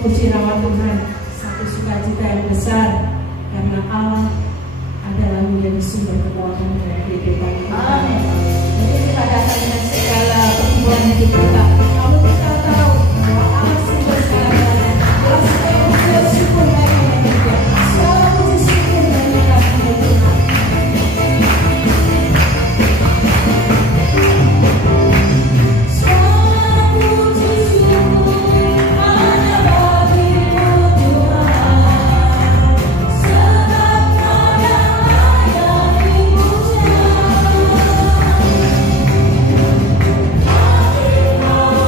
memuji nama Tuhan, satu sukacita yang besar karena Allah adalah menjadi sumber kekuatan dalam kehidupan kita. Jadi kita datang dengan segala pertumbuhan hidup kita. Kalau kita tahu bahwa Allah sumber segalanya, Allah sumber syukur bagi kita. Segala puji syukur bagi Tuhan. Oh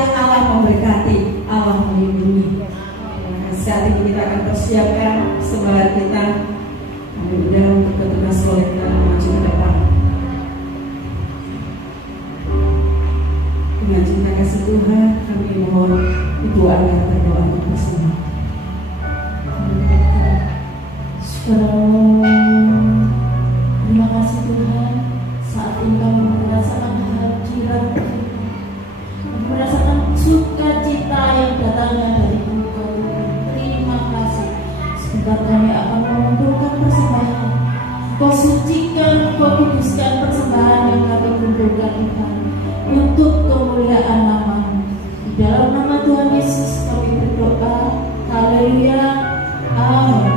Percaya Allah memberkati, Allah melindungi. Saat ini kita akan persiapkan sembahana kita. Mudah-mudahan untuk bertugas soleh dalam maju ke depan. Dengan cinta kasih Tuhan, kami mohon Ibu Ana berdoa untuk bersama. Terima kasih Tuhan, saat ini kami merasakan hadirat, merasakan sukacita yang datangnya dari Engkau. Terima kasih. Sebentar kami akan mengumpulkan persembahan. Kau sucikan, Kau kuduskan persembahan yang kami kumpulkan Tuhan, untuk kemuliaan nama-Mu. Di dalam nama Tuhan Yesus kami berdoa. Haleluya. Amin.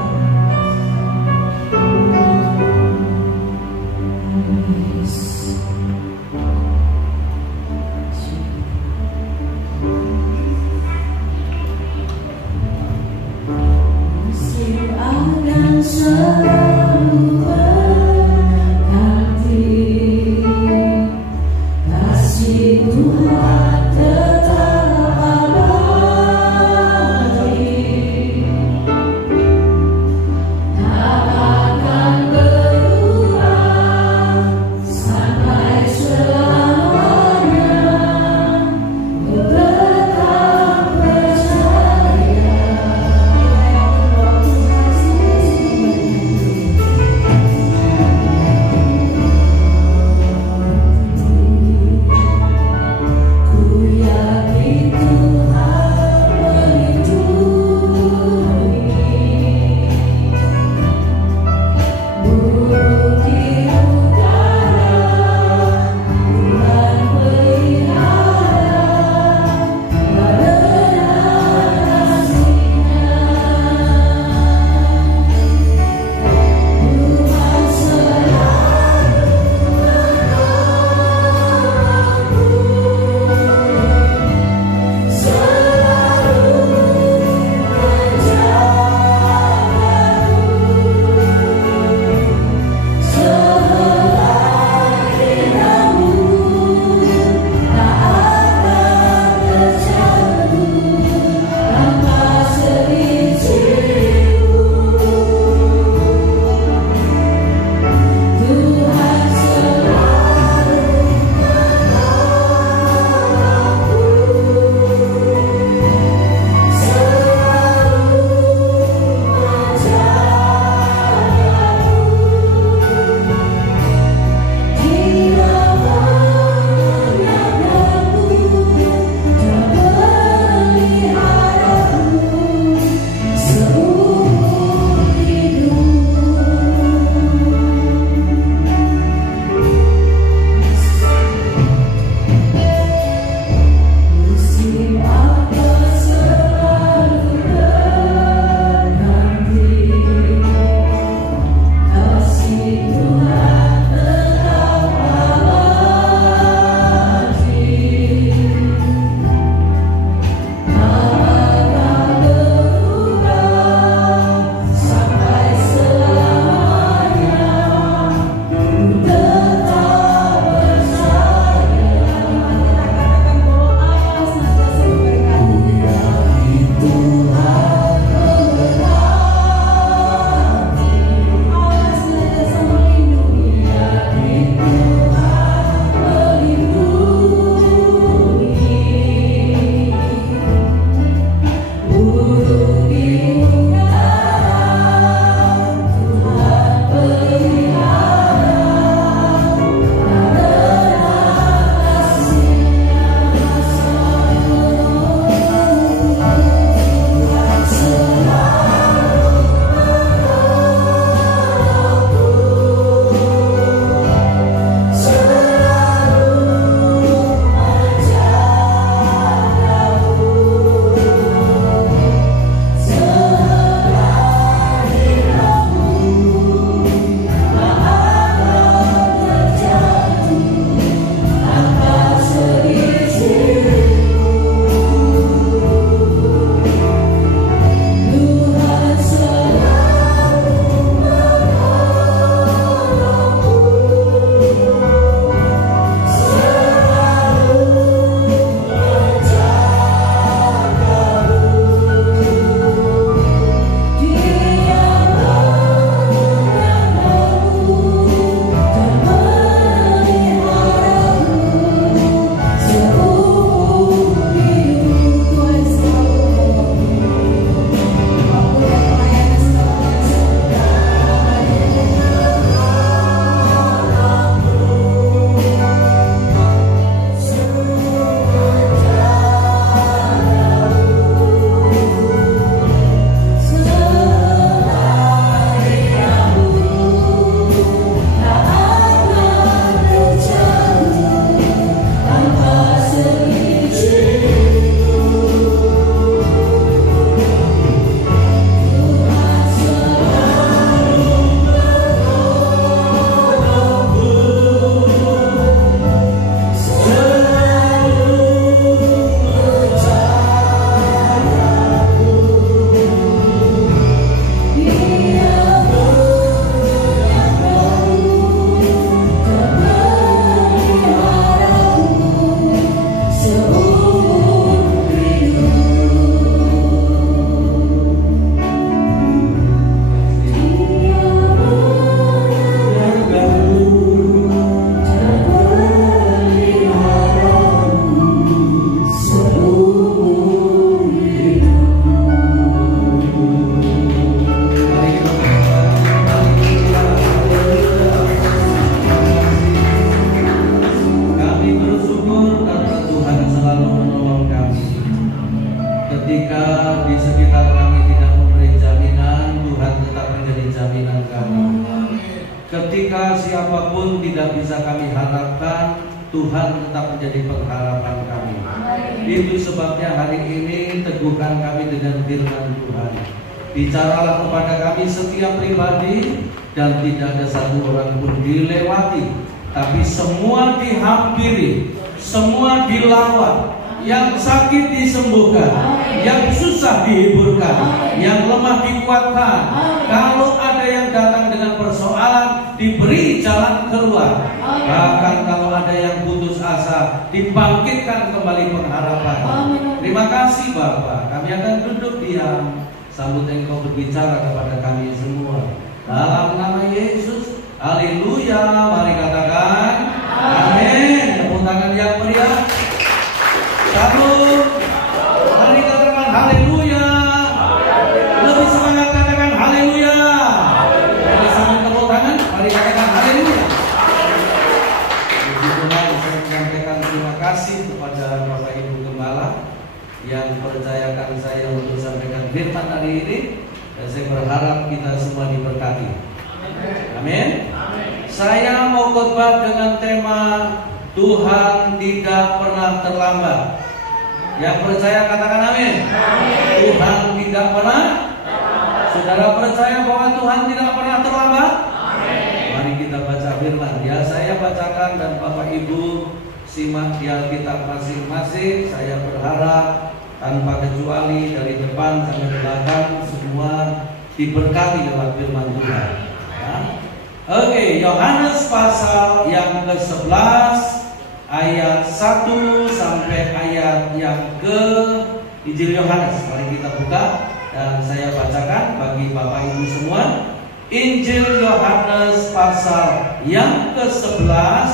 Ketika di sekitar kami tidak memberi jaminan, Tuhan tetap menjadi jaminan kami. Ketika siapapun tidak bisa kami harapkan, Tuhan tetap menjadi pengharapan kami. Itu sebabnya hari ini teguhkan kami dengan firman Tuhan. Bicaralah kepada kami setiap pribadi, dan tidak ada satu orang pun dilewati, tapi semua dihampiri, semua dilawan. Yang sakit disembuhkan, yang susah dihiburkan, yang lemah dikuatkan. Kalau ada yang datang dengan persoalan, diberi jalan keluar. Bahkan kalau ada yang putus asa, dibangkitkan kembali pengharapan. Terima kasih Bapak. Kami akan duduk diam, sambut Engkau berbicara kepada kami semua. Dalam nama Yesus, haleluya. Mari katakan amin. Tepuk tangan yang meriah. Satu, mari katakan haleluya. Lebih semangat katakan haleluya. Mari sambil tepuk tangan, mari katakan haleluya. Puji Tuhan, saya menyampaikan terima kasih kepada Bapak Ibu Gembala yang percayakan saya untuk sampaikan firman hari ini, dan saya berharap kita semua diberkati. Amin. Saya mau khotbah dengan tema Tuhan tidak pernah terlambat. Yang percaya katakan amin. Tuhan tidak pernah. Saudara percaya bahwa Tuhan tidak pernah terlambat? Mari kita baca firman. Ya, saya bacakan dan Bapak Ibu simak di Alkitab masing-masing. Saya berharap tanpa kecuali dari depan sampai belakang semua diberkati lewat firman Tuhan. Ya. Oke, Yohanes pasal yang ke-11 ayat 1 sampai ayat yang ke Injil Yohanes. Mari kita buka dan saya bacakan bagi Bapak Ibu semua. Injil Yohanes pasal yang ke-11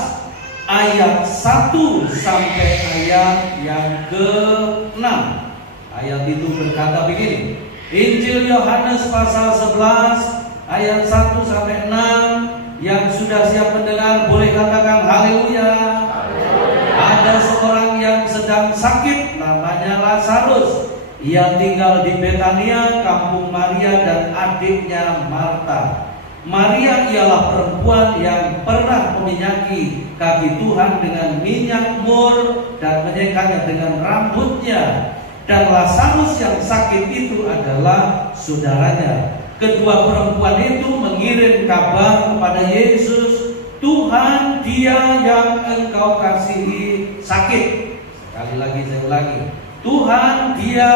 ayat 1 sampai ayat yang ke-6. Ayat itu berkata begini. Injil Yohanes pasal 11 ayat 1 sampai 6. Yang sudah siap mendengar boleh katakan haleluya. Ada seorang yang sedang sakit, namanya Lazarus. Ia tinggal di Betania, kampung Maria dan adiknya Marta. Maria ialah perempuan yang pernah meminyaki kaki Tuhan dengan minyak mur dan menyekanya dengan rambutnya. Dan Lazarus yang sakit itu adalah saudaranya. Kedua perempuan itu mengirim kabar kepada Yesus, Tuhan, dia yang engkau kasihi sakit. Sekali lagi saya ulangi, Tuhan, dia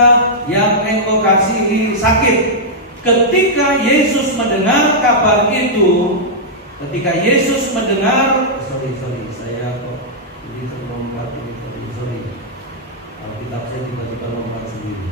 yang engkau kasihi sakit. Ketika Yesus mendengar kabar itu, ketika Yesus mendengar, saya kok ini terlompat ini, sorry. Alkitab saya tiba-tiba lompat sendiri.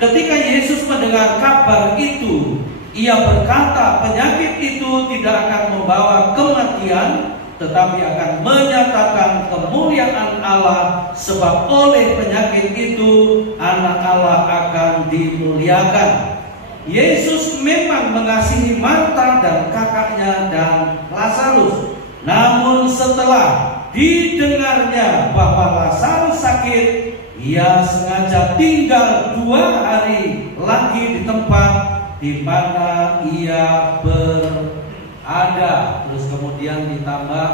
Ketika Yesus mendengar kabar itu, ia berkata, penyakit itu tidak akan membawa kematian, tetapi akan menyatakan kemuliaan Allah, sebab oleh penyakit itu anak Allah akan dimuliakan. Yesus memang mengasihi Marta dan kakaknya dan Lazarus. Namun setelah didengarnya bahwa Lazarus sakit, ia sengaja tinggal 2 hari lagi di tempat di mana ia berada. Terus kemudian ditambah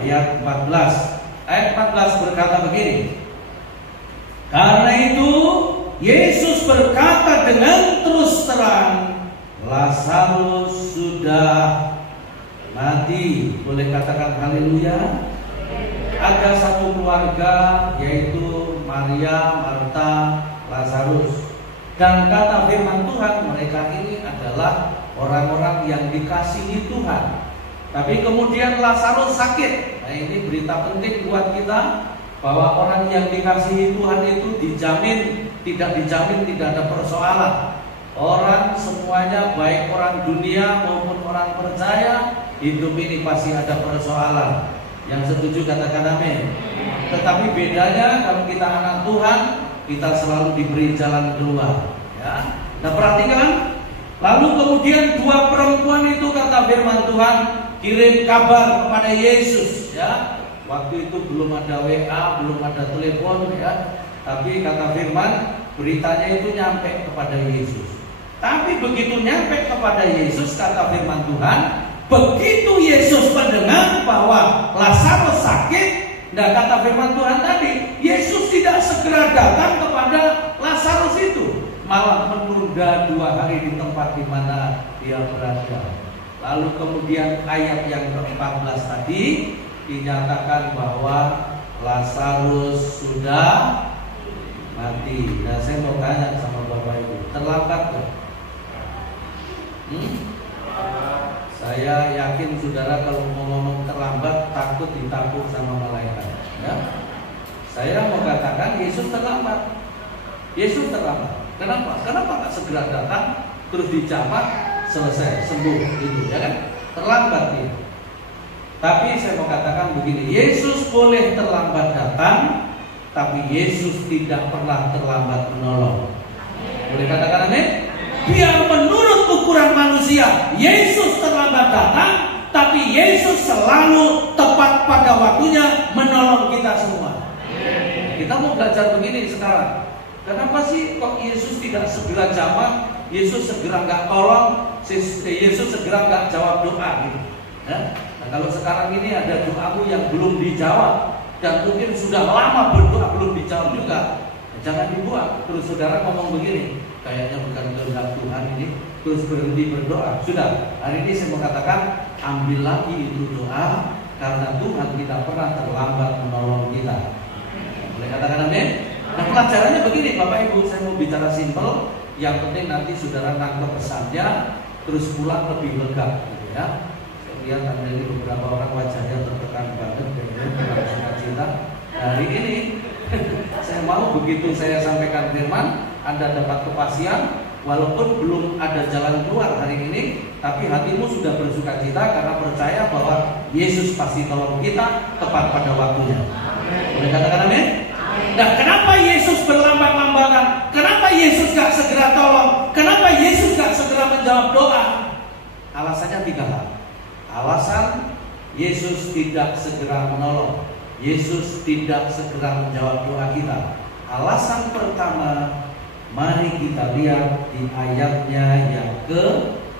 ayat 14. Ayat 14 berkata begini. Karena itu Yesus berkata dengan terus terang, Lazarus sudah mati. Boleh katakan haleluya. Ada satu keluarga, yaitu Maria, Marta, Lazarus. Dan kata firman Tuhan, mereka ini adalah orang-orang yang dikasihi Tuhan. Tapi kemudian Lazarus sakit. Nah, ini berita penting buat kita, bahwa orang yang dikasihi Tuhan itu dijamin, tidak ada persoalan. Orang semuanya, baik orang dunia maupun orang percaya, hidup ini pasti ada persoalan. Yang setuju katakan amin. Tetapi bedanya kalau kita anak Tuhan, kita selalu diberi jalan keluar. Ya. Nah, perhatikan. Lalu kemudian 2 perempuan itu, kata firman Tuhan, kirim kabar kepada Yesus. Ya. Waktu itu belum ada WA, belum ada telepon. Ya. Tapi kata firman, beritanya itu nyampe kepada Yesus. Tapi begitu nyampe kepada Yesus, kata firman Tuhan, begitu Yesus mendengar bahwa Lazarus sakit, nah kata firman Tuhan tadi, Yesus tidak segera datang kepada Lazarus itu, malah menunda 2 hari di tempat di mana dia berada. Lalu kemudian ayat yang ke-14 tadi dinyatakan bahwa Lazarus sudah mati. Nah, saya mau tanya sama Bapak Ibu, terlambat gak? Saya yakin saudara kalau mau ngomong terlambat takut ditakut sama malaikat. Ya? Saya mau katakan Yesus terlambat. Yesus terlambat. Kenapa? Kenapa nggak segera datang terus dijamah selesai sembuh gitu, ya kan? Terlambat dia. Tapi saya mau katakan begini, Yesus boleh terlambat datang, tapi Yesus tidak pernah terlambat menolong. Boleh katakan amin? Biar menurut ukuran manusia Yesus terlambat datang, tapi Yesus selalu tepat pada waktunya menolong kita semua. Kita mau belajar begini sekarang. Kenapa sih kok Yesus tidak segera jamah, Yesus segera nggak tolong, Yesus segera nggak jawab doa gitu? Ya? Nah, kalau sekarang ini ada doamu yang belum dijawab dan mungkin sudah lama berdoa belum dijawab juga, jangan dibuat. Terus saudara ngomong begini, kayaknya bukan kehendak Tuhan ini, terus berhenti berdoa. Sudah, hari ini saya mau katakan, ambil lagi itu doa, karena Tuhan tidak pernah terlambat menolong kita. Boleh katakan amin? Nah, pelajarannya begini Bapak Ibu, saya mau bicara simpel, yang penting nanti saudara nangkep pesannya, terus pulang lebih lega gitu ya. Saya lihat ada ini beberapa orang wajahnya tertekan banget, kurang sukacita. Hari ini saya mau begitu saya sampaikan firman, Anda dapat kepastian, walaupun belum ada jalan keluar hari ini, tapi hatimu sudah bersukacita karena percaya bahwa Yesus pasti tolong kita tepat pada waktunya. Boleh katakan amin? Nah, kenapa Yesus berlambat-lambatan? Kenapa Yesus gak segera tolong? Kenapa Yesus gak segera menjawab doa? Alasannya 3 hal. Alasan Yesus tidak segera menolong, Yesus tidak segera menjawab doa kita. Alasan pertama, mari kita lihat di ayatnya yang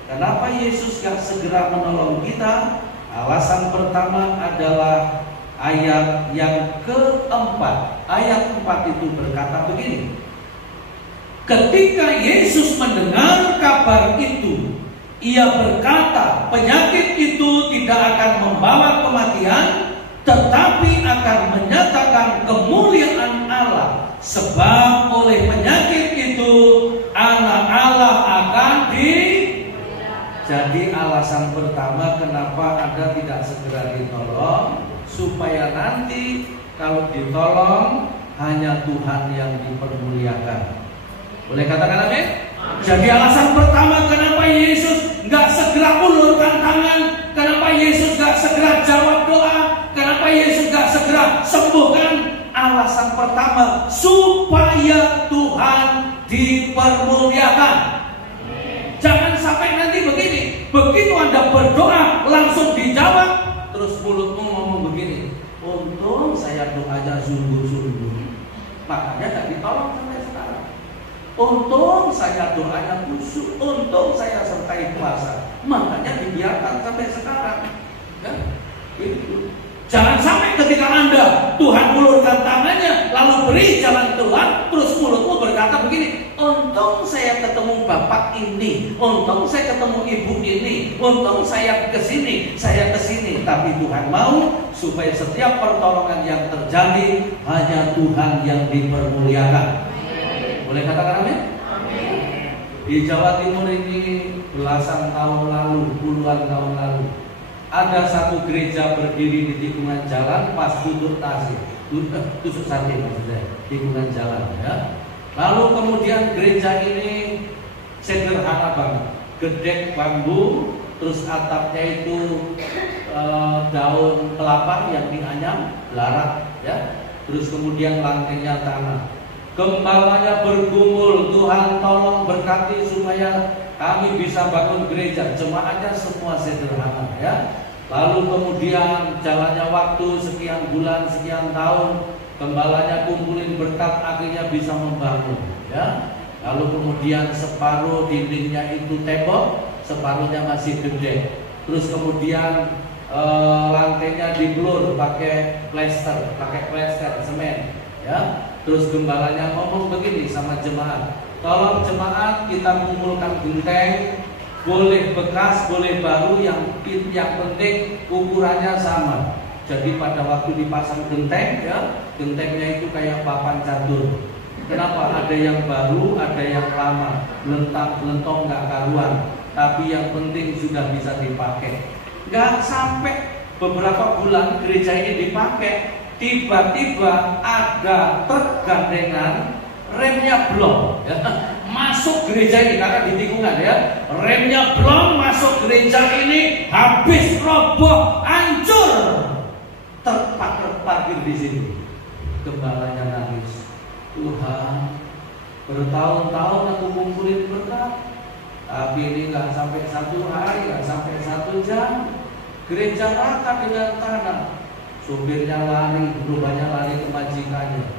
kenapa Yesus gak segera menolong kita. Alasan pertama adalah ayat yang keempat. Ayat 4 itu berkata begini, ketika Yesus mendengar kabar itu, ia berkata, penyakit itu tidak akan membawa kematian, tetapi akan menyatakan kemuliaan Allah. Sebab oleh penyakit itu anak Allah akan Jadi alasan pertama kenapa Anda tidak segera ditolong, supaya nanti kalau ditolong hanya Tuhan yang dipermuliakan. Boleh katakan amin? Jadi alasan pertama kenapa Yesus nggak segera ulurkan tangan, kenapa Yesus nggak segera jawab doa, kenapa Yesus nggak segera sembuhkan. Alasan pertama, supaya Tuhan dipermuliakan. Jangan sampai nanti begini, begitu Anda berdoa langsung dijawab, terus mulutmu ngomong begini, untung saya doanya sungguh-sungguh, makanya gak ditolong sampai sekarang. Untung saya doanya khusyuk, untung saya sertai puasa, makanya dibiarkan sampai sekarang. Ya? Gitu. Jangan sampai ketika Anda Tuhan ulurkan tangannya lalu beri jalan keluar, terus mulutmu berkata begini, untung saya ketemu bapak ini, untung saya ketemu ibu ini, untung saya kesini. Tapi Tuhan mau supaya setiap pertolongan yang terjadi hanya Tuhan yang dipermuliakan. Boleh katakan amin? Di Jawa Timur ini belasan tahun lalu, puluhan tahun lalu, ada satu gereja berdiri di tikungan jalan pas tusuk sate maksudnya, tikungan jalan ya. Lalu kemudian gereja ini sederhana banget, gedek bambu, terus atapnya itu daun kelapa yang dianyam, larak ya. Terus kemudian lantainya tanah. Gembalanya bergumul, Tuhan tolong berkati supaya kami bisa bangun gereja. Jemaatnya semua sederhana ya. Lalu kemudian jalannya waktu sekian bulan, sekian tahun, gembalanya kumpulin berkat, akhirnya bisa membangun, ya. Lalu kemudian separuh dindingnya itu tembok, separuhnya masih gede. Terus kemudian lantainya diblur pakai plester semen, ya. Terus gembalanya ngomong begini sama jemaat, tolong jemaat kita kumpulkan genteng, boleh bekas, boleh baru, yang penting ukurannya sama. Jadi pada waktu dipasang genteng, ya, gentengnya itu kayak papan catur. Kenapa? Ada yang baru, ada yang lama, lentong nggak karuan. Tapi yang penting sudah bisa dipakai. Nggak sampai beberapa bulan gereja ini dipakai, tiba-tiba ada truk gandengan, remnya blong, ya, masuk gereja ini karena di tikungan, ya, remnya blong masuk gereja ini, habis roboh, hancur, terparkir di sini. Gembalanya nangis, Tuhan, bertahun-tahun aku kumpulin berkat, tapi ini nggak sampai 1 hari, nggak sampai 1 jam, gereja rata dengan tanah. Supirnya lari, rupanya lari ke majikannya.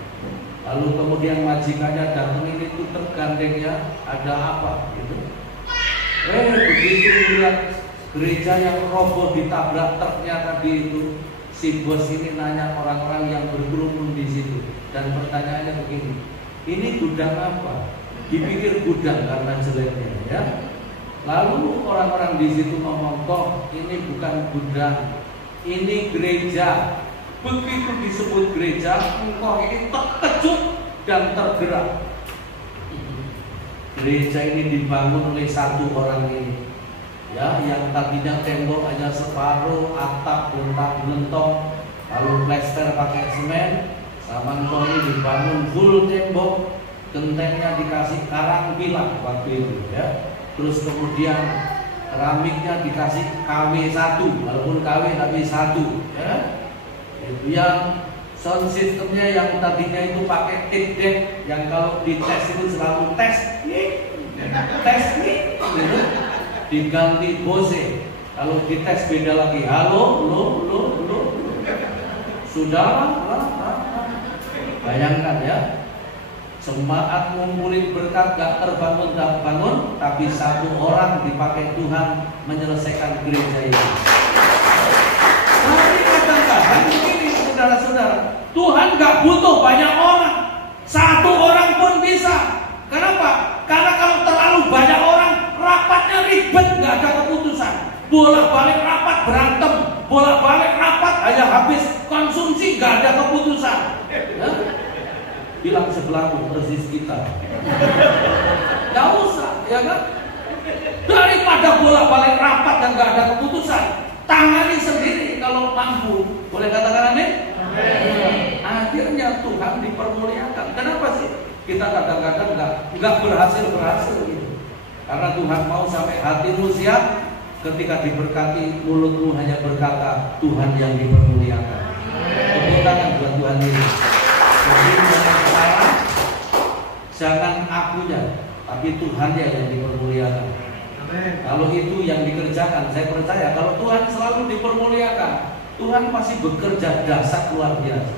Lalu kemudian majikannya datang, ini tuh tergandengnya, ada apa? Gitu. Begitu melihat gereja yang roboh ditabrak truknya tadi itu, si bos ini nanya orang-orang yang berkerumun di situ, dan pertanyaannya begini, ini gudang apa? Dipikir gudang karena jeleknya, ya. Lalu orang-orang di situ ngomong, kok ini bukan gudang, ini gereja. Begitu disebut gereja, engkau ini terkejut dan tergerak. Gereja ini dibangun oleh 1 orang ini, ya, yang tadinya tembok hanya separuh, atap belentang-belentong, lalu plester pakai semen, sama engkau ini dibangun full tembok, gentengnya dikasih karang bilang waktu itu, ya. Terus kemudian keramiknya dikasih KW1, walaupun KW tapi 1, ya. Itu yang sound systemnya yang tadinya itu pakai tape deck, yang kalau dites itu selalu tes nih, gitu. Diganti Bose. Kalau dites beda lagi, halo, lo. Sudah, bayangkan, ya. Jemaat ngumpulin berkat gak terbangun, tapi 1 orang dipakai Tuhan menyelesaikan gereja ini. Tapi kadang-kadang begini, saudara-saudara, Tuhan gak butuh banyak orang, 1 orang pun bisa. Kenapa? Karena kalau terlalu banyak orang, rapatnya ribet, gak ada keputusan. Bolak-balik rapat berantem, bolak-balik rapat hanya habis konsumsi, gak ada keputusan, ya? Bilang sebelahku persis kita. Gak usah, ya kan? Daripada bolak-balik rapat dan gak ada keputusan, tangani sendiri kalau mampu. Boleh katakan amin? Akhirnya Tuhan dipermuliakan. Kenapa sih kita kadang-kadang nggak berhasil gitu? Karena Tuhan mau sampai hatimu siap, ketika diberkati mulutmu hanya berkata Tuhan yang dipermuliakan. Tepuk tangan buat Tuhan ini. Jadi jangan akunya, tapi Tuhannya yang dipermuliakan. Kalau itu yang dikerjakan, saya percaya kalau Tuhan selalu dipermuliakan, Tuhan pasti bekerja dahsyat luar biasa.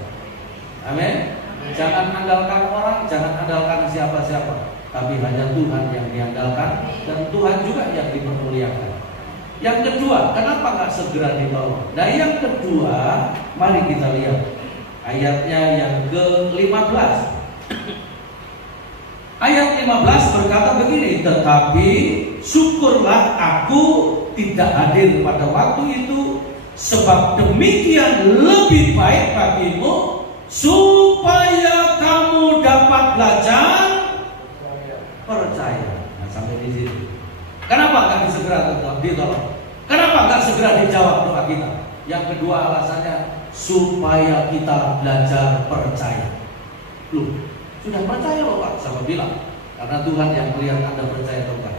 Amin. Jangan andalkan orang, jangan andalkan siapa-siapa, tapi hanya Tuhan yang diandalkan, dan Tuhan juga yang dipermuliakan. Yang kedua, kenapa nggak segera ditolong? Nah, yang kedua, mari kita lihat ayatnya yang ke-15. Ayat 15 berkata begini, tetapi syukurlah aku tidak hadir pada waktu itu, sebab demikian lebih baik bagimu, supaya kamu dapat belajar percaya. Nah, sampai di sini. Kenapa nggak segera ditolong? Kenapa nggak segera dijawab doa kita? Yang kedua alasannya, supaya kita belajar percaya. Loh, sudah percaya loh Pak, sama bilang. Karena Tuhan yang melihat Anda percaya atau enggak.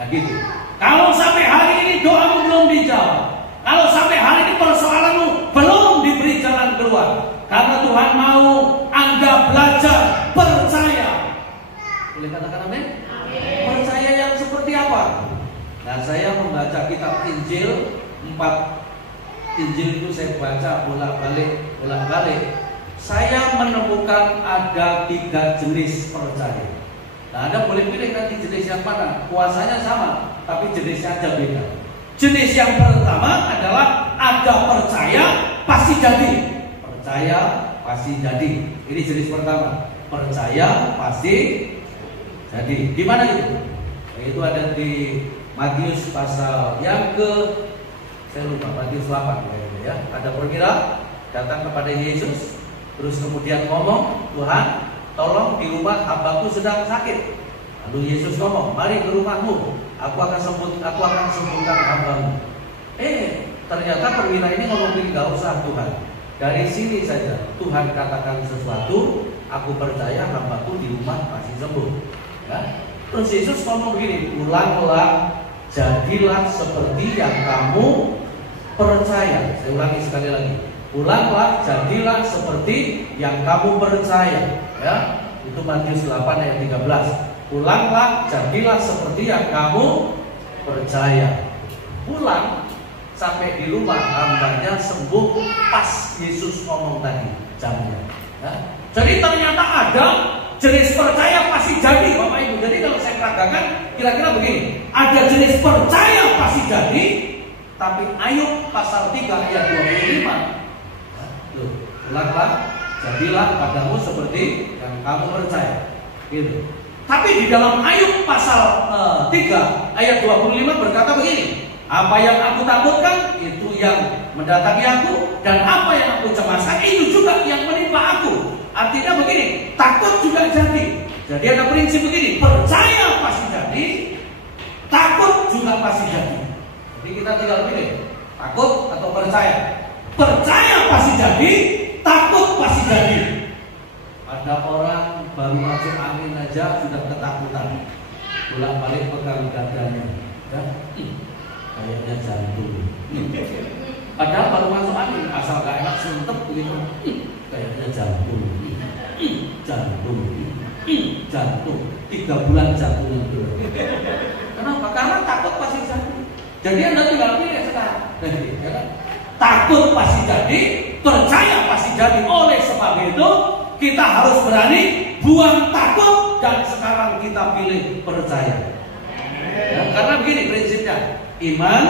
Nah gitu. Kalau sampai hari ini doamu belum dijawab, kalau sampai hari ini persoalanmu belum diberi jalan keluar, karena Tuhan mau Anda belajar percaya. Boleh katakan amin? Percaya yang seperti apa? Nah, saya membaca kitab Injil 4. Injil itu saya baca bolak-balik. saya menemukan ada 3 jenis percaya. Nah, Anda boleh pilih nanti jenis yang mana. Kuasanya sama, tapi jenisnya aja beda. Jenis yang pertama adalah ada percaya pasti jadi. Percaya pasti jadi. Ini jenis pertama. Percaya pasti jadi. Di mana itu? Itu ada di Matius pasal yang saya lupa, Matius 8 ya. Ada perwira datang kepada Yesus, terus kemudian ngomong, Tuhan, tolong di rumah hambaku sedang sakit. Lalu Yesus ngomong, mari ke rumahmu, aku akan sembuhkan hambamu. Ternyata perwira ini ngomong begini, gak usah Tuhan, dari sini saja Tuhan katakan sesuatu, aku percaya hambaku di rumah pasti sembuh. Ya? Terus Yesus ngomong begini, ulanglah, jadilah seperti yang kamu percaya. Saya ulangi sekali lagi, ulanglah, jadilah seperti yang kamu percaya. Ya, itu Matius 8 ayat 13. Ulanglah, jadilah seperti yang kamu percaya. Pulang sampai di rumah hambanya sembuh pas Yesus ngomong tadi jamnya. Ya. Jadi ternyata ada jenis percaya pasti jadi, Bapak Ibu. Jadi kalau saya katakan kira-kira begini, ada jenis percaya pasti jadi, tapi Ayub pasal 3 ayat 25. Tuh, ulanglah, jadilah padamu seperti yang kamu percaya. Gitu. Tapi di dalam Ayub pasal 3 ayat 25 berkata begini, apa yang aku takutkan itu yang mendatangi aku, dan apa yang aku cemaskan itu juga yang menimpa aku. Artinya begini, takut juga jadi. Jadi ada prinsip begini, percaya pasti jadi, takut juga pasti jadi. Jadi kita tinggal pilih, takut atau percaya. Percaya pasti jadi, takut pasti jadi. Ada orang baru masuk angin aja sudah ketakutan, bolak-balik pegang dadanya, ya? Kayaknya jantung. Padahal baru masuk angin, asal gak enak suntep begitu, kayaknya jantung. Jantung, jantung, 3 bulan jantung itu. Kenapa? Karena takut pasti jadi. Jadi Anda tinggal pilih sekarang. Takut pasti jadi, percaya pasti jadi. Oleh sebab itu kita harus berani buang takut dan sekarang kita pilih percaya. Ya, karena begini prinsipnya, iman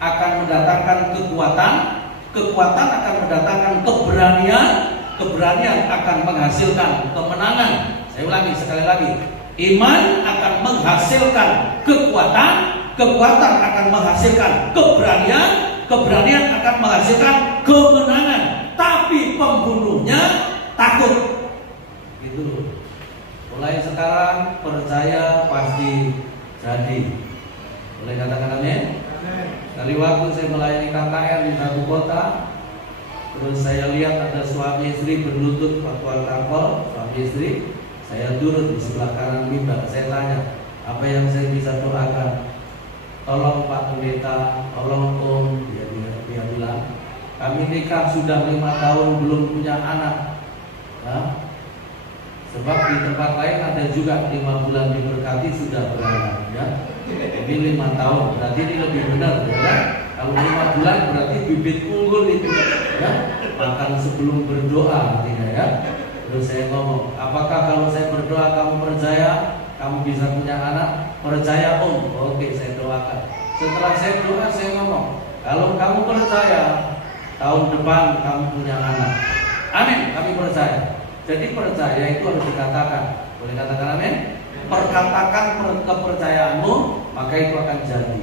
akan mendatangkan kekuatan, kekuatan akan mendatangkan keberanian, keberanian akan menghasilkan kemenangan. Saya ulangi sekali lagi, iman akan menghasilkan kekuatan, kekuatan akan menghasilkan keberanian, keberanian akan menghasilkan kemenangan. Tapi pembunuhnya takut. Itu. Mulai sekarang percaya pasti jadi. Boleh katakan amin? Kali waktu saya melayani KKR di satu kota, terus saya lihat ada suami istri berlutut waktu kapal, suami istri. Saya turun di sebelah kanan mimbar. Saya tanya, apa yang saya bisa doakan? Tolong Pak Pendeta, tolong Om. Dia bilang, kami nikah sudah 5 tahun belum punya anak. Nah, sebab di tempat lain ada juga 5 bulan diberkati sudah beranak, ya. Ini 5 tahun, berarti ini lebih benar, ya kan? Kalau 5 bulan berarti bibit unggul itu, ya. Makan sebelum berdoa, artinya ya. Terus saya ngomong, apakah kalau saya berdoa kamu percaya kamu bisa punya anak? Percaya Om. Oke, saya doakan. Setelah saya doa, saya ngomong, kalau kamu percaya tahun depan kamu punya anak. Amin, kami percaya. Jadi percaya itu harus dikatakan. Boleh katakan amin? Perkatakan kepercayaanmu, maka itu akan jadi.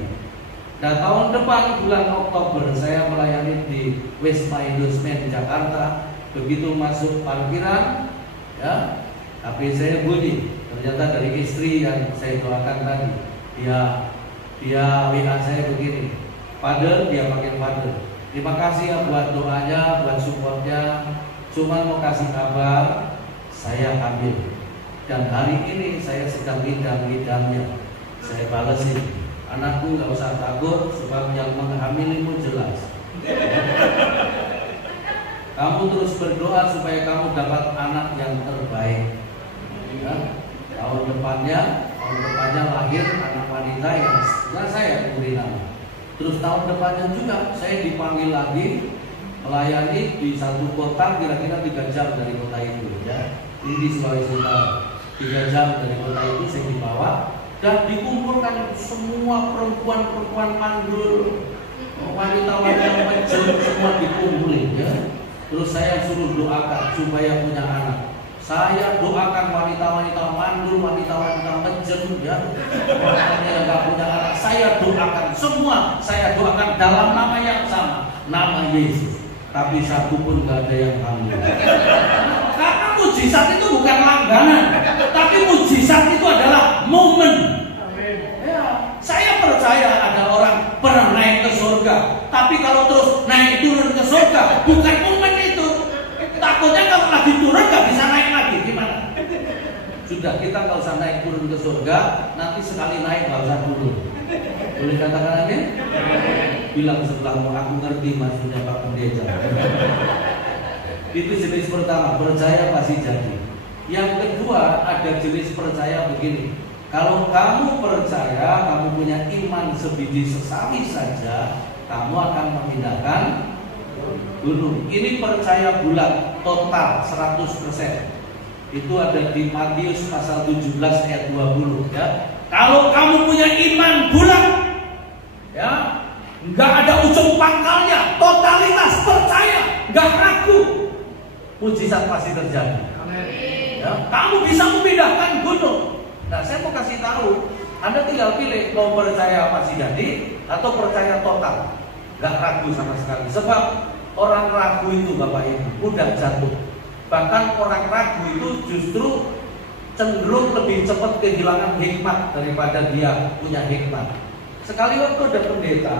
Nah, tahun depan bulan Oktober saya melayani di Wisma Indosmed di Jakarta. Begitu masuk parkiran, ya, HP saya bunyi. Ternyata dari istri yang saya doakan tadi. Dia WA saya begini, Father, dia pakai Father. Terima kasih ya buat doanya, buat supportnya. Cuma mau kasih kabar, saya hamil. Dan hari ini saya sedang ngidam-ngidamnya. Saya balesin, anakku gak usah takut, sebab yang menghamilimu jelas. Kamu terus berdoa supaya kamu dapat anak yang terbaik. Ya, tahun depannya lahir anak wanita yang saya beri nama. Terus tahun depannya juga saya dipanggil lagi melayani di satu kota kira-kira 3 jam dari kota itu ya. Ini di Sulawesi Utara 3 jam dari kota itu saya dibawa dan dikumpulkan semua perempuan-perempuan mandul, wanita-wanita pejel semua dikumpulin ya. Terus saya suruh doakan supaya punya anak. Saya doakan wanita-wanita mandul, wanita-wanita pejel ya, orang yang nggak punya anak. Saya doakan semua. Saya doakan dalam nama yang sama, nama Yesus. Tapi satu pun nggak ada yang hamil. Karena mujizat itu bukan langganan, tapi mujizat itu adalah momen. Ya, saya percaya ada orang pernah naik ke surga, tapi kalau terus naik turun ke surga, bukan momen itu. Takutnya kalau lagi turun nggak bisa naik lagi, gimana? Sudah, kita nggak usah naik turun ke surga, nanti sekali naik nggak usah turun. Boleh katakan amin? Bilang sebelahmu, aku ngerti maksudnya Pak Pendeta. Itu jenis pertama, percaya pasti jadi. Yang kedua, ada jenis percaya begini. Kalau kamu percaya, kamu punya iman sebiji sesawi saja, kamu akan memindahkan gunung. Ini percaya bulat, total 100%. Itu ada di Matius pasal 17 ayat 20 ya. Kalau kamu punya iman bulat, ya, nggak ada ujung pangkalnya, totalitas percaya, nggak ragu, mujizat pasti terjadi. Ya, kamu bisa memindahkan gunung. Nah, saya mau kasih tahu, Anda tinggal pilih mau percaya pasti jadi atau percaya total, nggak ragu sama sekali. Sebab orang ragu itu Bapak Ibu mudah jatuh. Bahkan orang ragu itu justru cenderung lebih cepat kehilangan hikmat daripada dia punya hikmat. Sekali waktu ada pendeta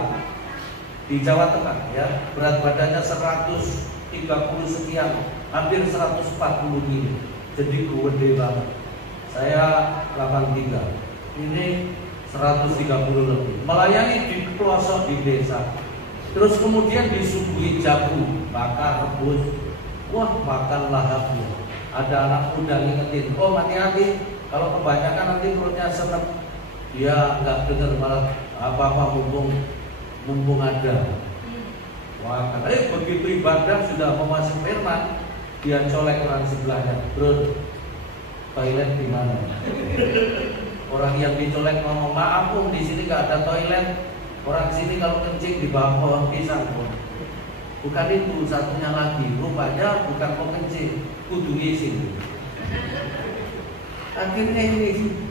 di Jawa Tengah ya, berat badannya 130 sekian, hampir 140 kilo. Jadi gede banget. Saya 83, ini 130 lebih. Melayani di pelosok di desa. Terus kemudian disuguhi jagung, bakar, rebus. Wah, makan lahapnya. Ada anak muda ngingetin, oh hati-hati, kalau kebanyakan nanti perutnya senep. Dia nggak dengar malah apa-apa mumpung ada. Wah, begitu ibadah sudah mau masuk firman, dia colek orang sebelahnya, bro, toilet di mana? Orang yang dicolek ngomong, maaf pun di sini nggak ada toilet. Orang sini kalau kencing di bawah pohon pisang pun. Bukan itu, satunya lagi, rupanya bukan mau kencing, kudu ngisi. Akhirnya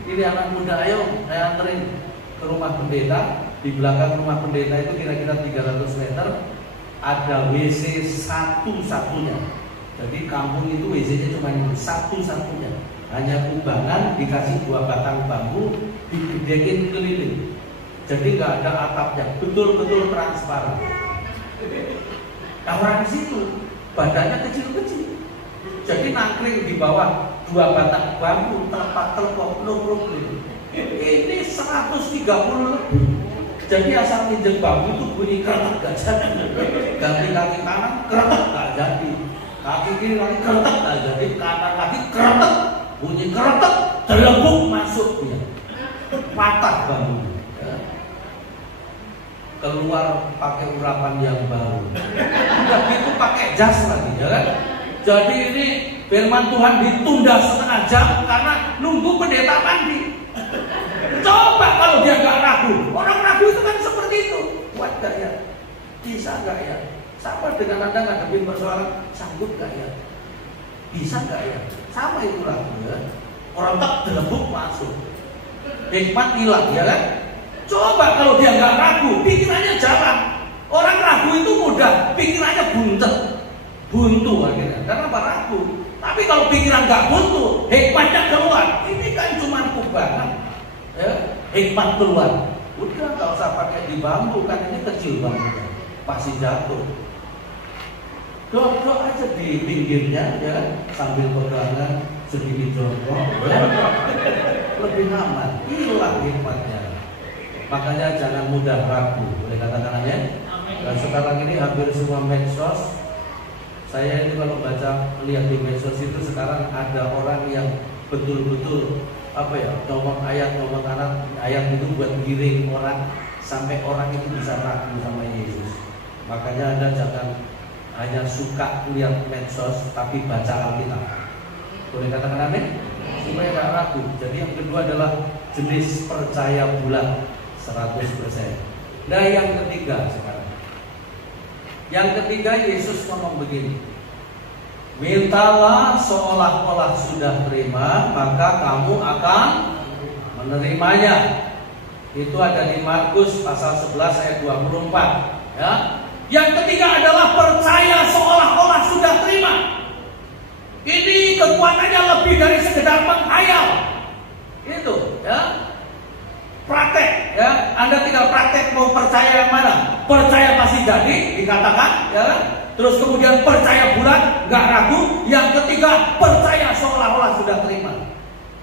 ini anak muda, ayo saya anterin ke rumah pendeta. Di belakang rumah pendeta itu kira-kira 300 meter ada WC satu-satunya. Jadi kampung itu WC-nya cuma satu-satunya. Hanya kubangan, dikasih 2 batang bambu, digedekin keliling. Jadi nggak ada atapnya, betul-betul transparan. Nah, orang di situ badannya kecil-kecil, jadi nangkring di bawah 2 batang bambu, telepok no problem. Ini 130 lebih. Jadi asal minjem bambu itu bunyi keretek gak jadi. Ganti kaki kanan keretek gak jadi. Kaki kiri lagi keretek gak jadi. Kanan lagi keretek, bunyi keretek, delebuk masuk dia. Patah bambu. Keluar pakai urapan yang baru. Udah gitu pakai jas lagi ya kan. Jadi ini firman Tuhan ditunda setengah jam karena nunggu pendeta mandi. Coba kalau dia nggak ragu. Orang ragu itu kan seperti itu. Kuat gak ya? Bisa gak ya? Sama dengan Anda ngadepin persoalan, sanggup gak ya? Bisa gak ya? Sama itu ragu ya. Orang tak delebuk masuk, hikmat hilang ya kan? Coba kalau dia nggak ragu, pikirannya jalan. Orang ragu itu mudah, pikirannya buntu akhirnya. Karena apa? Ragu. Tapi kalau pikiran nggak buntu, hikmatnya keluar. Ini kan cuma kubangan, ya, hikmat keluar. Udah nggak usah pakai di bambu, kan ini kecil bambunya, pasti jatuh. Dok aja di pinggirnya, ya, sambil pegangan sedikit jongkok, ya. Lebih aman, hilang hikmatnya. Makanya jangan mudah ragu, boleh katakan aja. Dan sekarang ini hampir semua medsos, saya ini kalau lihat di medsos itu sekarang ada orang yang betul-betul ngomong ayat itu buat giring orang sampai orang itu bisa ragu sama Yesus. Makanya Anda jangan hanya suka lihat medsos tapi baca Alkitab. Boleh katakan amin? Supaya tidak ragu. Jadi yang kedua adalah jenis percaya bulat 100%. Nah yang ketiga sekarang. Yang ketiga Yesus ngomong begini, mintalah seolah-olah sudah terima, maka kamu akan menerimanya. Itu ada di Markus pasal 11 ayat 24 ya. Yang ketiga adalah percaya seolah-olah sudah terima. Ini kekuatannya lebih dari sekedar menghayal. Itu ya. Praktek ya. Anda tinggal praktek mau percaya yang mana. Percaya pasti jadi dikatakan ya. Terus kemudian percaya bulat, nggak ragu. Yang ketiga percaya seolah-olah sudah terima.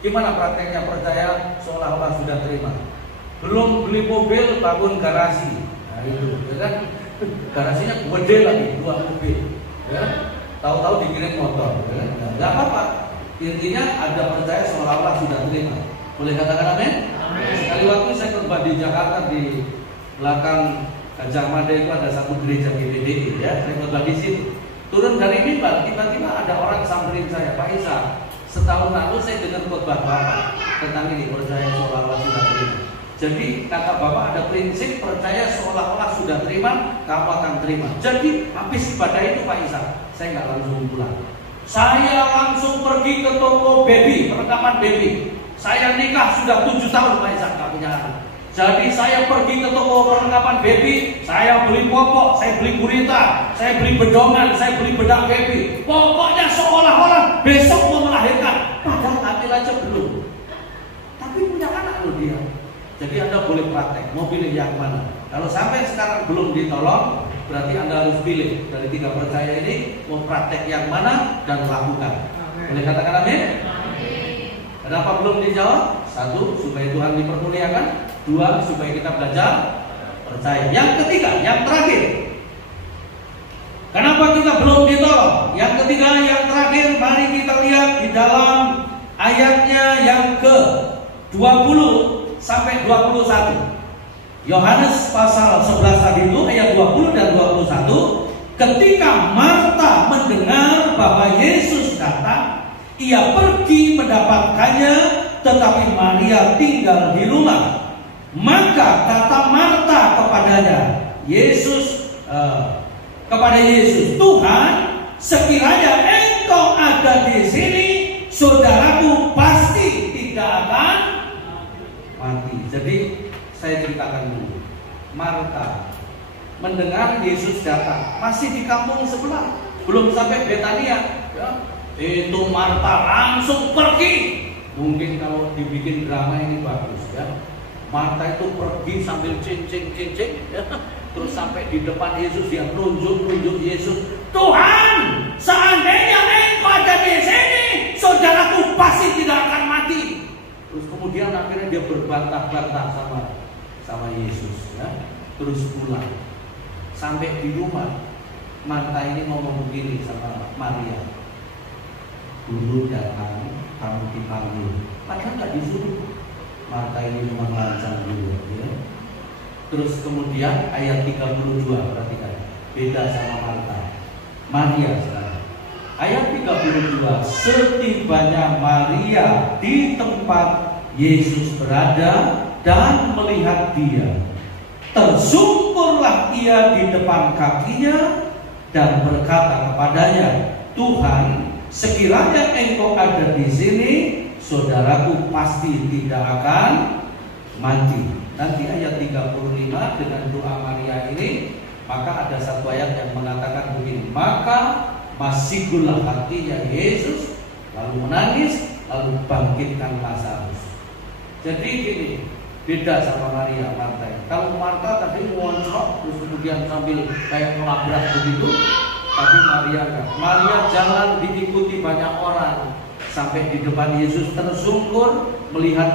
Gimana prakteknya percaya seolah-olah sudah terima? Belum beli mobil, bangun garasi. Nah itu ya kan. Garasinya gede lagi, 2 mobil ya. Tahu-tahu dikirim motor ya. Nggak apa-apa. Intinya ada percaya seolah-olah sudah terima. Boleh katakan amin? Sekali waktu saya khotbah di Jakarta, di belakang Gajah Mada itu ada satu gereja GPDI ya. Saya khotbah di situ. Turun dari mimbar, tiba-tiba ada orang samperin saya, Pak Isa, setahun lalu saya dengar khotbah Bapak tentang ini percaya seolah-olah sudah terima. Jadi kata Bapak ada prinsip percaya seolah-olah sudah terima, kamu akan terima. Jadi habis ibadah itu Pak Isa, saya nggak langsung pulang. Saya langsung pergi ke toko baby, perlengkapan baby. Saya nikah sudah 7 tahun Pak Isa, nggak punya anak. Jadi saya pergi ke toko perlengkapan baby, saya beli popok, saya beli gurita, saya beli bedongan, saya beli bedak baby. Pokoknya seolah-olah besok mau melahirkan, padahal hamil aja belum. Tapi punya anak loh dia. Jadi Anda boleh praktek, mau pilih yang mana. Kalau sampai sekarang belum ditolong, berarti Anda harus pilih dari 3 percaya ini, mau praktek yang mana dan lakukan. Boleh katakan amin? Kenapa belum dijawab? 1, supaya Tuhan dipermuliakan. 2, supaya kita belajar percaya. Yang ketiga, yang terakhir, kenapa kita belum ditolong? Yang ketiga, yang terakhir, mari kita lihat di dalam ayatnya yang ke 20 sampai 21. Yohanes pasal 11 tadi itu ayat 20 dan 21. Ketika Marta mendengar bahwa Yesus datang, ia pergi mendapatkannya, tetapi Maria tinggal di rumah. Maka kata Marta kepada Yesus, Tuhan, sekiranya Engkau ada di sini, saudaraku pasti tidak akan mati. Jadi saya ceritakan dulu. Marta mendengar Yesus datang, masih di kampung sebelah, belum sampai Betania ya. Itu Marta langsung pergi. Mungkin kalau dibikin drama ini bagus ya. Marta itu pergi sambil cincin ya. Terus sampai di depan Yesus, dia nunjuk Yesus. Tuhan, seandainya Engkau ada di sini, saudaraku pasti tidak akan mati. Terus kemudian akhirnya dia berbantah-bantah sama Yesus ya. Terus pulang. Sampai di rumah, Marta ini ngomong begini sama Maria. Dulu datang, kamu dipanggil. Padahal nggak disuruh. Marta ini memang lancang dulu ya. Terus kemudian ayat 32, perhatikan. Beda sama Marta. Maria sekarang. Ayat 32, setibanya Maria di tempat Yesus berada dan melihat dia, tersungkurlah ia di depan kakinya dan berkata kepadanya, Tuhan, sekiranya Engkau ada di sini, saudaraku pasti tidak akan mati. Nanti ayat 35 dengan doa Maria ini, maka ada satu ayat yang mengatakan begini, maka masihlah hatinya Yesus, lalu menangis, lalu bangkitkan Lazarus. Jadi gini, beda sama Maria, Marta. Kalau Marta tadi ngoncok, terus kemudian sambil kayak melabrak begitu, tapi Maria enggak. Maria jalan diikuti banyak orang sampai di depan Yesus, tersungkur melihat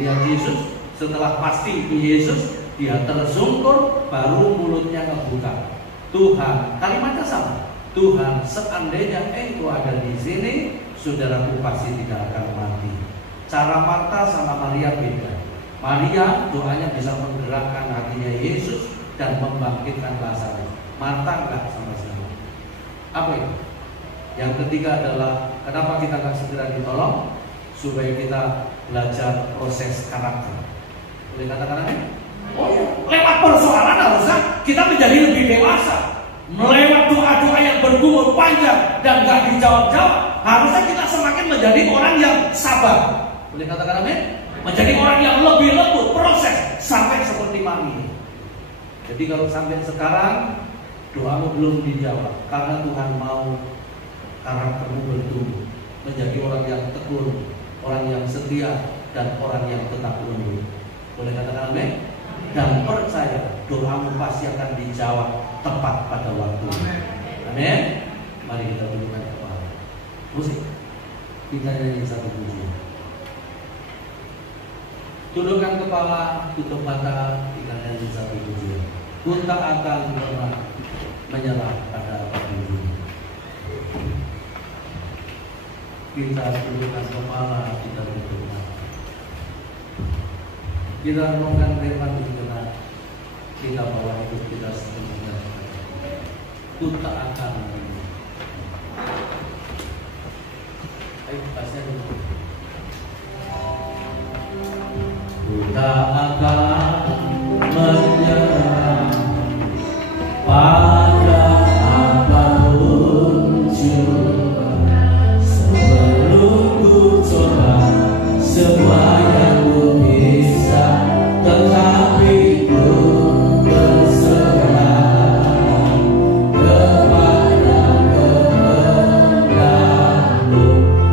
Yesus. Setelah pasti itu Yesus, dia tersungkur, baru mulutnya ngebuka. Tuhan, kalimatnya sama. Tuhan, seandainya Engkau ada di sini, saudaraku pasti tidak akan mati. Cara Marta sama Maria beda. Maria doanya bisa menggerakkan hatinya Yesus dan membangkitkan Lazarus. Marta enggak sama sekali. Apa itu? Yang ketiga adalah kenapa kita akan segera ditolong? Supaya kita belajar proses karakter. Boleh katakan amin? Oh ya, lewat persoalan harusnya kita menjadi lebih dewasa. Melewat doa-doa yang bergumul panjang dan gak dijawab-jawab, harusnya kita semakin menjadi orang yang sabar. Boleh katakan amin? Menjadi orang yang lebih lembut, proses sampai seperti mami. Jadi kalau sampai sekarang doamu belum dijawab, karena Tuhan mau karaktermu bertumbuh menjadi orang yang tekun, orang yang setia, dan orang yang tetap lembut. Boleh katakan amin? Dan percaya doamu pasti akan dijawab tepat pada waktu. Amin. Mari kita tundukkan kepala. Musik. Kita nyanyi satu pujian. Tundukkan kepala, tutup mata, kita nyanyi satu pujian. Ku tak akan pernah menyerah pada apapun dunia. Kita tundukkan kepala, kita tutup mata. Kita renungkan firman sejenak. Kita bawa hidup kita sepenuhnya. Ku tak akan. Ayo pasnya dulu. Ku tak akan menyerah pada apapun juga. Sebelum ku coba semua yang ku bisa, tetapi ku berserah kepada kehendakmu.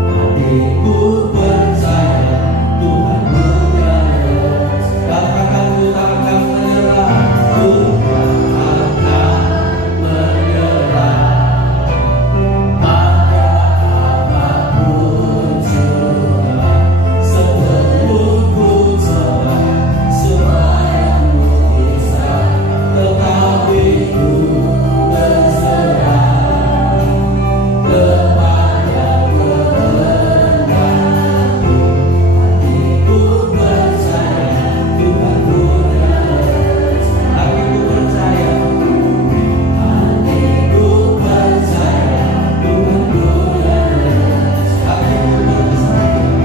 Hatiku percaya Tuhan punya rencana. Katakan ku tak akan menyerah, ku tak akan menyerah pada apapun juga. Sebelum ku coba semua yang ku bisa, tetapi ku berserah kepada kehendakmu. Hatiku percaya Tuhan punya rencana. Hatiku percaya, hatiku percaya Tuhan punya rencana. Hatiku percaya,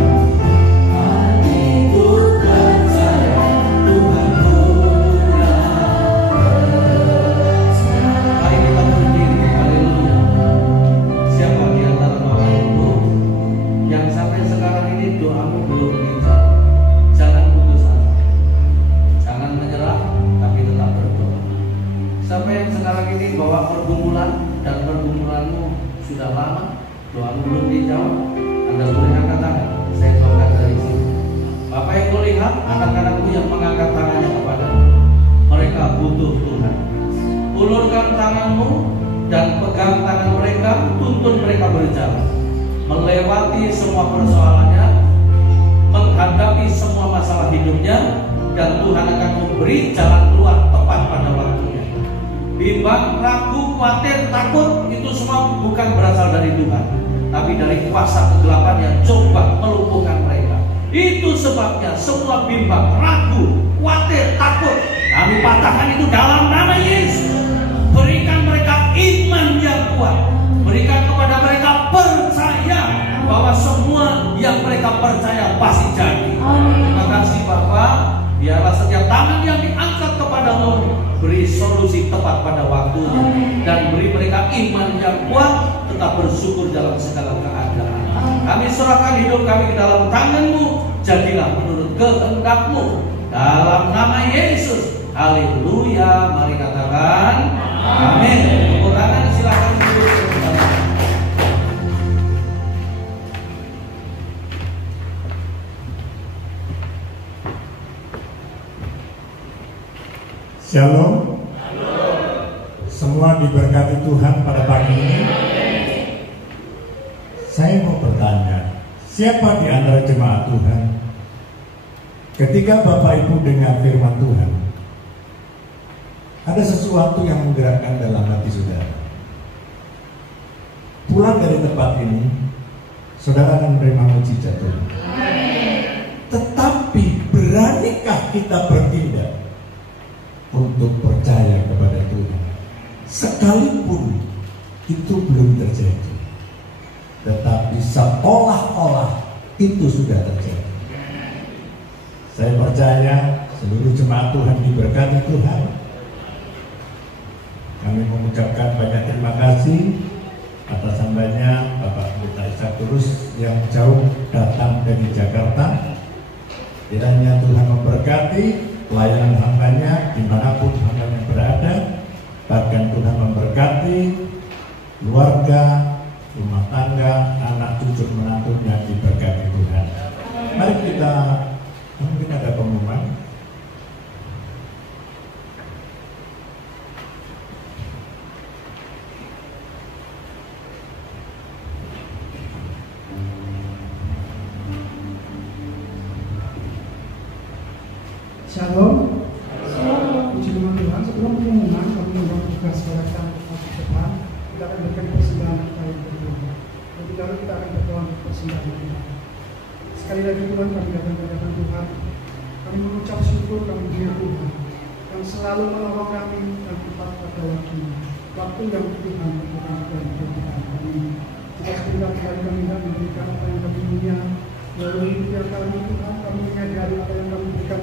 hatiku percaya Tuhan punya rencana. Mari kita berdiri, haleluya. Siapa di antara Bapak Ibu yang sampai sekarang ini doamu belum dijawab? Jangan putus asa, jangan menyerah, tapi tetap berdoa. Siapa yang sekarang ini bawa pergumulan dan pergumulanmu sudah lama, doamu belum dijawab? Anda boleh angkat tangan, saya doakan dari sini. Bapak Ibu lihat anak-anakmu yang mengangkat tangannya kepadamu, mereka butuh Tuhan. Ulurkan tanganmu dan pegang tangan mereka, tuntun mereka berjalan, melewati semua persoalannya, menghadapi semua masalah hidupnya, dan Tuhan akan memberi jalan keluar tepat pada waktunya. Bimbang, ragu, khawatir, takut, itu semua bukan berasal dari Tuhan, tapi dari kuasa kegelapan yang coba melumpuhkan mereka. Itu sebabnya semua bimbang, ragu, khawatir, takut, kami patahkan itu dalam nama Yesus. Berikan mereka iman yang kuat, berikan kepada mereka percaya bahwa semua yang mereka percaya pasti jadi. Terima kasih Bapak. Biarlah setiap tangan yang diangkat kepadamu beri solusi tepat pada waktunya, dan beri mereka iman yang kuat, tetap bersyukur dalam segala keadaan. Kami serahkan hidup kami ke dalam tangan-Mu, jadilah menurut kehendak-Mu, dalam nama Yesus. Haleluya. Mari katakan amin. Tepuk tangan, silakan duduk. Shalom. Semua diberkati Tuhan pada pagi ini. Saya mau bertanya, siapa di antara jemaat Tuhan ketika Bapak Ibu dengar firman Tuhan, ada sesuatu yang menggerakkan dalam hati saudara? Pulang dari tempat ini, saudara akan menerima mujizat Tuhan. Tetapi beranikah kita bertindak untuk percaya kepada Tuhan, sekalipun itu belum terjadi. Tetapi seolah-olah itu sudah terjadi. Saya percaya seluruh jemaat Tuhan diberkati Tuhan. Kami mengucapkan banyak terima kasih atas hambanya Bapak Pendeta Isaturus yang jauh datang dari Jakarta. Kiranya Tuhan memberkati pelayanan hambanya dimanapun hambanya berada. Bahkan Tuhan memberkati keluarga, rumah tangga, anak cucu menantunya diberkati Tuhan. Mari kita, mungkin ada pengumuman. Shalom. Puji nama Tuhan. Sebelum pengumuman, kami mohon tugas silakan ke depan. Kita akan berikan persembahan kepada Tuhan. Lebih dahulu kita akan berdoa untuk persembahan kita. Sekali lagi Tuhan, kami datang ke hadapan Tuhan. Kami mengucap syukur kami punya Tuhan yang selalu menolong kami dan tepat pada waktu yang Tuhan berikan kepada Tuhan. Jika sebentar kali kami tidak memberikan apa yang kami punya, melalui hidup yang kami Tuhan, kami menyadari apa yang kami berikan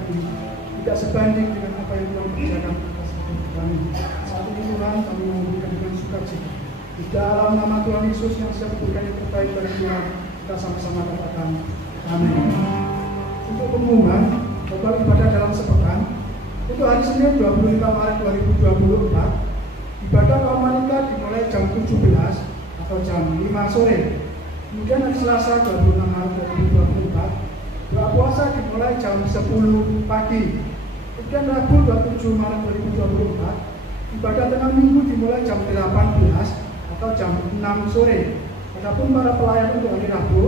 tidak sebanding dengan apa yang Tuhan kerjakan atas hidup kami. Saat ini Tuhan, kami memberikan dengan sukacita. Di dalam nama Tuhan Yesus yang siap memberikan yang terbaik bagi Tuhan, kita sama-sama katakan amin. Untuk pengumuman total ibadah dalam sepekan, untuk hari Senin 25 Maret 2024, ibadah kaum wanita dimulai jam 17 atau jam 5 sore. Kemudian hari Selasa 26 Maret 2024, doa puasa dimulai jam 10 pagi. Kemudian Rabu 27 Maret 2024, ibadah tengah minggu dimulai jam 18 atau jam 6 sore. Adapun para pelayan untuk hari Rabu,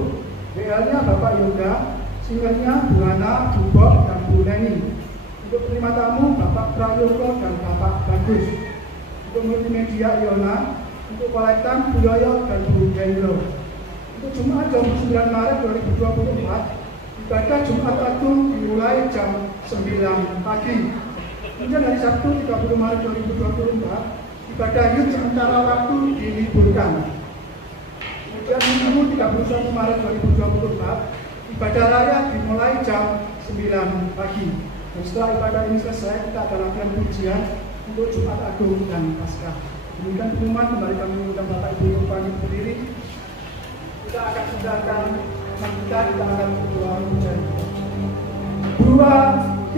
WL-nya Bapak Yoga, singernya Bu Hana, Bu Bob, dan Bu Leni. Untuk penerima tamu, Bapak Prayogo dan Bapak Bagus. Untuk multimedia Yona, untuk kolektan Bu Yoyo dan Bu Gendro. Untuk Jumat 29 Maret 2024, ibadah Jumat Agung dimulai jam 9 pagi. Kemudian hari Sabtu 30 Maret 2024, ibadah Yud sementara waktu diliburkan. Kemudian Minggu 31 Maret 2024, ibadah raya dimulai jam 9 pagi. Dan setelah ibadah ini selesai, kita akan latihan pujian untuk Jumat Agung dan Paskah. Demikian pengumuman, kembali kami mengundang Bapak Ibu Bupati berdiri. Kita akan sedangkan kita akan berdoa pujian. 2,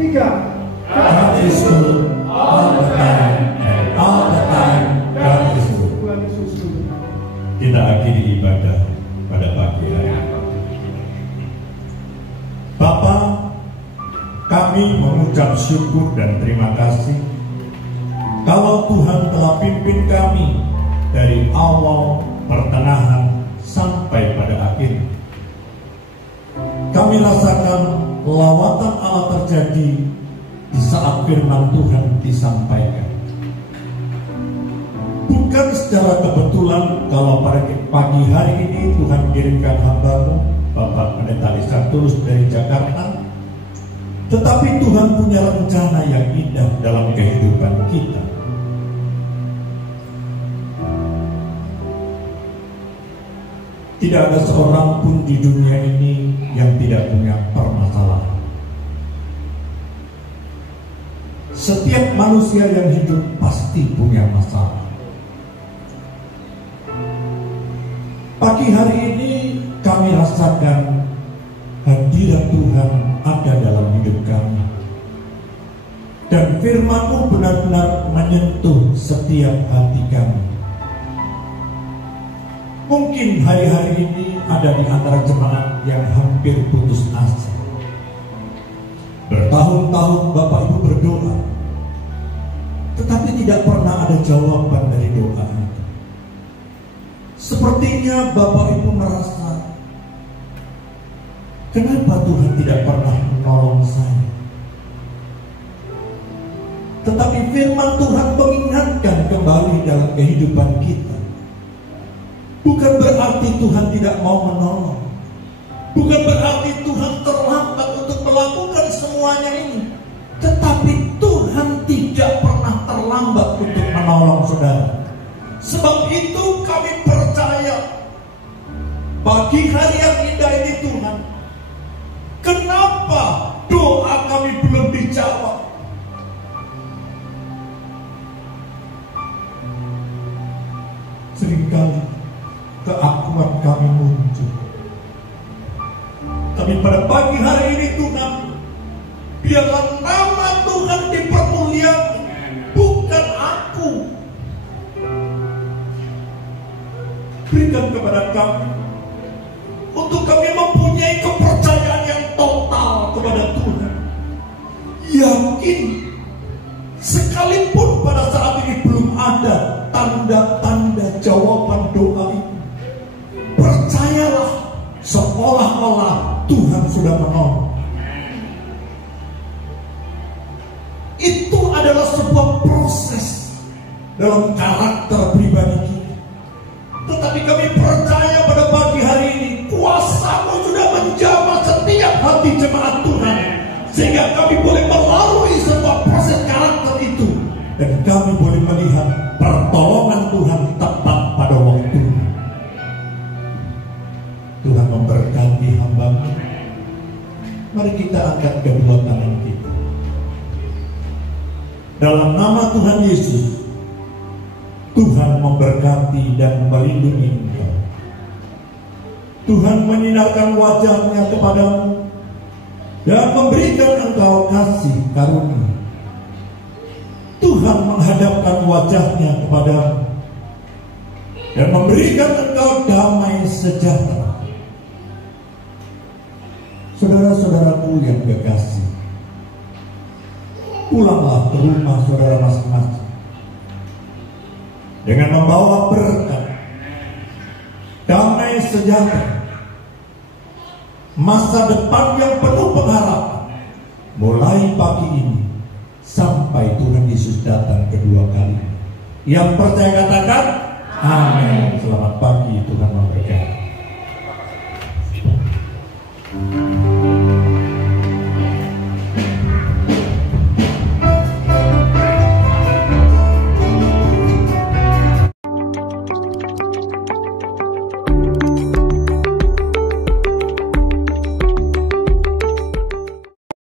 3. God is good all the time, and all the time God is good. Tuhan Yesus dulu. Kita akhiri ibadah pada pagi hari. Bapa, kami mengucap syukur dan terima kasih kalau Tuhan telah pimpin kami dari awal, pertengahan, sampai pada akhir. Kami rasakan lawatan Allah terjadi di saat firman Tuhan disampaikan. Bukan secara kebetulan kalau pada pagi hari ini Tuhan kirimkan hamba-Mu Bapak Pendeta Isaturus dari Jakarta, tetapi Tuhan punya rencana yang indah dalam kehidupan kita. Tidak ada seorang pun di dunia ini yang tidak punya permasalahan. Setiap manusia yang hidup pasti punya masalah. Pagi hari ini kami rasakan hadirat Tuhan ada dalam hidup kami. Dan firman-Mu benar-benar menyentuh setiap hati kami. Mungkin hari-hari ini ada di antara jemaat yang hampir putus asa. Bertahun-tahun Bapak Ibu berdoa, tetapi tidak pernah ada jawaban dari doa itu. Sepertinya Bapak Ibu merasa, kenapa Tuhan tidak pernah menolong saya? Tetapi firman Tuhan mengingatkan kembali dalam kehidupan kita. Bukan berarti Tuhan tidak mau menolong. Bukan berarti Tuhan terlambat untuk melakukan semuanya ini. Tetapi Tuhan tidak pernah terlambat untuk menolong saudara. Sebab itu pagi hari yang indah ini Tuhan, kenapa doa kami belum dijawab? Seringkali keakuan kami muncul. Tapi pada pagi hari ini Tuhan, biarlah nama Tuhan dipermuliakan, bukan aku. Berikan kepada kami untuk kami mempunyai kepercayaan yang total kepada Tuhan. Yakin sekalipun pada saat ini belum ada tanda-tanda jawaban doa itu, percayalah seolah-olah Tuhan sudah menolong. Itu adalah sebuah proses dalam karakter pribadi kita. Tetapi kami percaya pada pagi hari ini kuasa-Mu sudah menjamah setiap hati jemaat Tuhan, sehingga kami boleh melalui sebuah proses karakter itu, dan kami boleh melihat pertolongan Tuhan tepat pada waktunya. Tuhan memberkati hamba-Mu. Mari kita angkat kedua tangan kita. Dalam nama Tuhan Yesus, Tuhan memberkati dan melindungi engkau. Tuhan menyinarkan wajah-Nya kepadamu dan memberikan engkau kasih karunia. Tuhan menghadapkan wajah-Nya kepadamu dan memberikan engkau damai sejahtera. Saudara-saudaraku yang kekasih, pulanglah ke rumah saudara masing-masing dengan membawa berkat, damai sejahtera, masa depan yang penuh pengharapan, mulai pagi ini sampai Tuhan Yesus datang kedua kali. Yang percaya katakan amin. Selamat pagi, Tuhan memberkati.